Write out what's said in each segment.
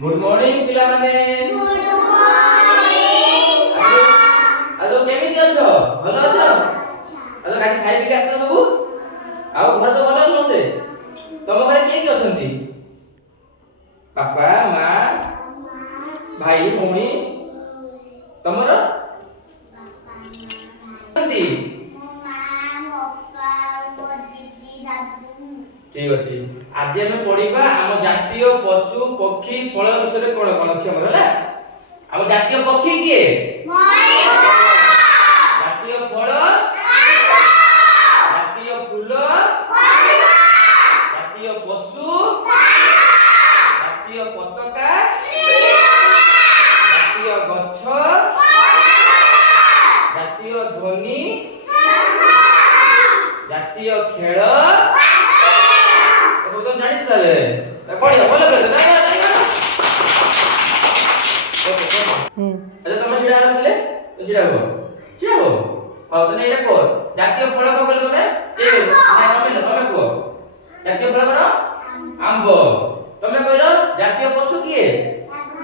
good morning पिला माने good morning आज केमिति अछ भलो अछ आज गाडी खाइ पिके आछन सबु आउ घर सब भलो अछन तम घरे के अछंती पापा मां भाई भौणी तमरो अछंती ठीक अछि आज हम पढिबा हम जातीय पशु पक्षी फल विषय कोन कोन अछि हमर हला हम जातीय पक्षी के मयूर जातीय फल जातीय फूल जातीय पशु जातीय पताका जातीय गच्छ जातीय ध्वनि जातीय खेल सब तुम जानि ताले पढिया बोल बोल ना अच्छा तुम छिडा बोले छिडा हो हां तने एटा को जातीय फल को बोले तमे ए ना तमे को जातीय फल कोन आंबो तमे कहलो जातीय पशु किए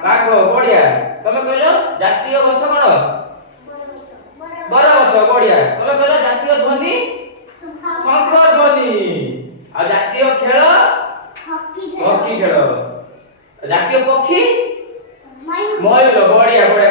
बाघ बढ़िया तमे कहलो जातीय गच्छ कोन बर गच्छ बढ़िया तमे कहलो जातीय ध्वनि शंख ध्वनि आ जातीय खेल हॉकी खेल जातीय पक्षी मयूर बढ़िया बढ़िया